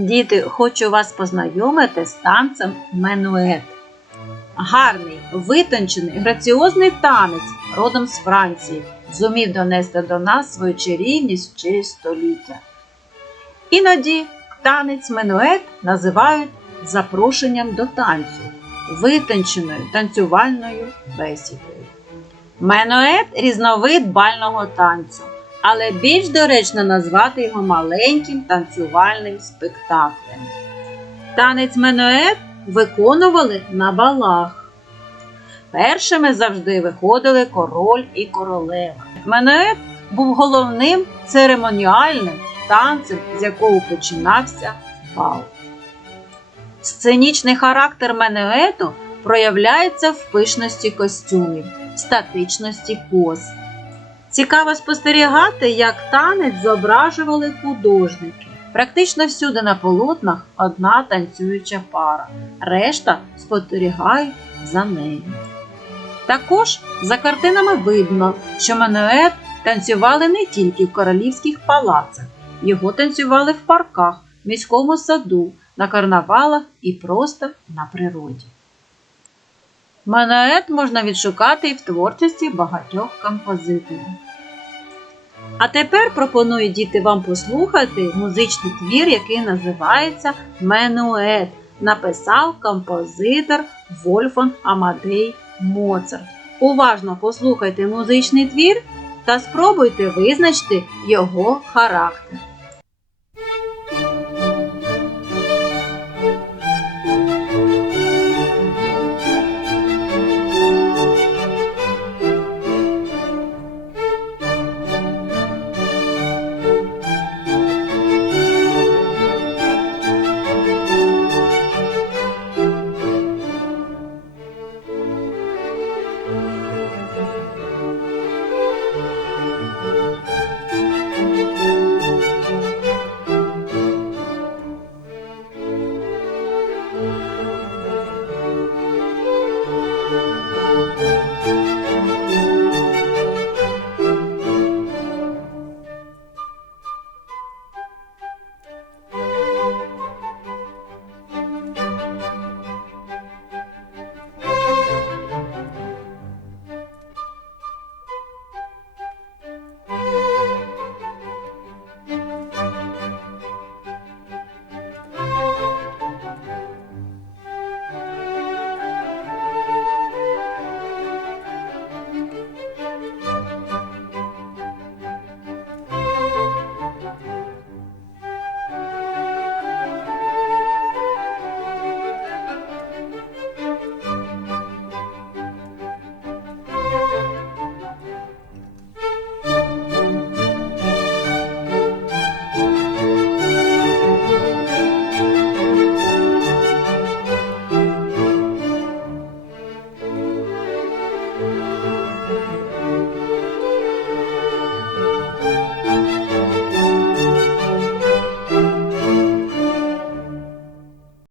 Діти, хочу вас познайомити з танцем менует. Гарний, витончений, граціозний танець родом з Франції зумів донести до нас свою чарівність через століття. Іноді танець менует називають запрошенням до танцю, витонченою танцювальною бесідою. Менует різновид бального танцю, але більш доречно назвати його маленьким танцювальним спектаклем. Танець менует виконували на балах. Першими завжди виходили король і королева. Менует був головним церемоніальним танцем, з якого починався бал. Сценічний характер менуету проявляється в пишності костюмів, статичності поз. Цікаво спостерігати, як танець зображували художники. Практично всюди на полотнах одна танцююча пара, решта спостерігають за нею. Також за картинами видно, що манует танцювали не тільки в королівських палацах, його танцювали в парках, міському саду, на карнавалах і просто на природі. Манует можна відшукати і в творчості багатьох композиторів. А тепер пропоную діти вам послухати музичний твір, який називається Менует. Написав композитор Вольфон Амадей Моцарт. Уважно послухайте музичний твір та спробуйте визначити його характер.